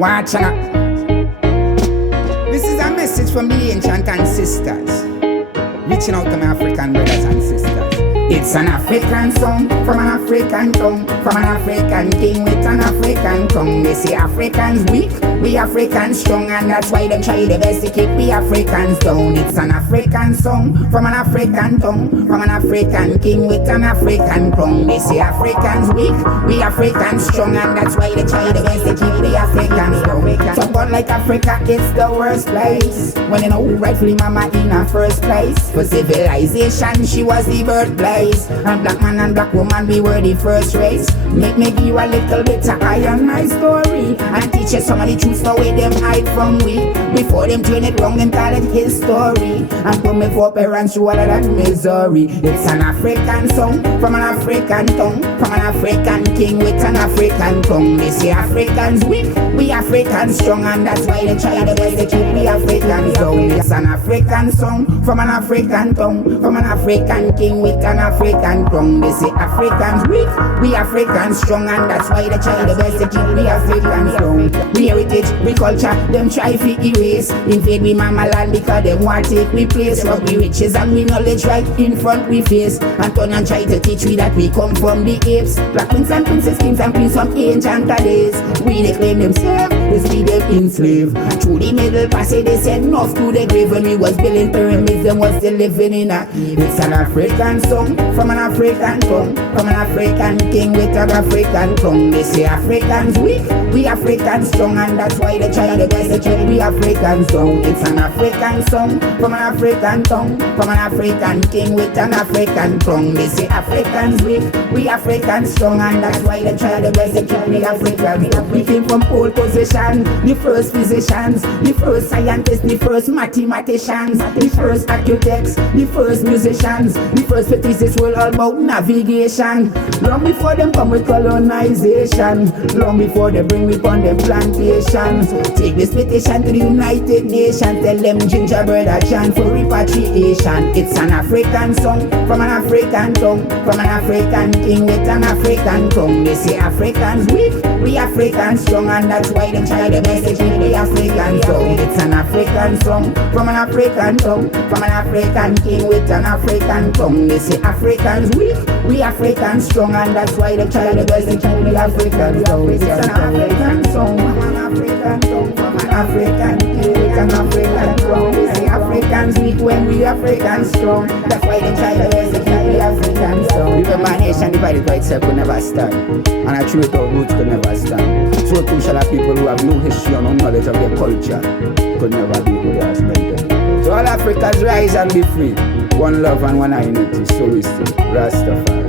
Watch out. This is a message from the ancient ancestors, reaching out to my African brothers and sisters. It's an African song from an African tongue, from an African king with an African tongue. They say Africans weak, we Africans strong, and that's why them try the best to keep we Africans down. It's an African song from an African tongue, from an African king with an African tongue. They say Africans weak, we Africans strong, and that's why they try the best to keep the Africans down. Someone like Africa, it's the worst place, when you know who rightfully mama in her first place. For civilization, she was the birthplace. And black man and black woman, we were the first race. Make me give you a little bit of eye on my story, and teach you some of the truths the way them hide from we. Before them turn it wrong and call it history, and put me for parents through all of that misery. It's an African song from an African tongue, from an African king with an African tongue. They say Africans weak, we Africans strong, and that's why they try the best to keep the Africans down. It's an African song from an African tongue, from an African king with an African tongue. They say Africans weak, we Africans strong, and that's why they try the best to keep the Africans down. We heritage, we culture, them try to erase, invade we mama land because them want to take we place. Rob we riches and we knowledge right in front we face, and turn and try to teach we that we come from the apes. Black queens and princess, kings and queens from ancient days. We they claim themselves, they see them enslaved. Through the middle passage they said enough to the grave. When we was building pyramids, them was still living in a. It's an African song from an African tongue, from an African king with an African tongue. They say Africans weak, we Africans strong, and that's why they try the best to treat we Africans down. It's an African song from an African tongue, from an African king with an African tongue. They say Africans weak, we Africans strong, and that's why they try the best to treat we Africans down. We came from pole position, the first physicians, the first scientists, the first mathematicians, the first architects, the first musicians, the first physicists were all about navigation. Long before them come with colonization, long before they bring me on them plantations. Take this petition to the United Nations, tell them Ginjah brother chant for repatriation. It's an African song from an African tongue, from an African king with an African tongue. They say Africans weak, we Africans strong, and that's why they try the best to keep the African song. It's an African song from an African tongue, from an African king with an African tongue. They say Africans weak, we Africans strong, and that's why they try the best to keep the African song. It's an African song from an African tongue, from an African king with an African tongue. They say Africans weak when we Africans strong, that's why they try the best to keep the African song. Remember, a nation divided by itself could never stand, and a true without roots could never stand. So too shall have people who have no history or no knowledge of their culture could never be who they are spending. So all Africans rise and be free. One love and one unity, so we say Rastafari.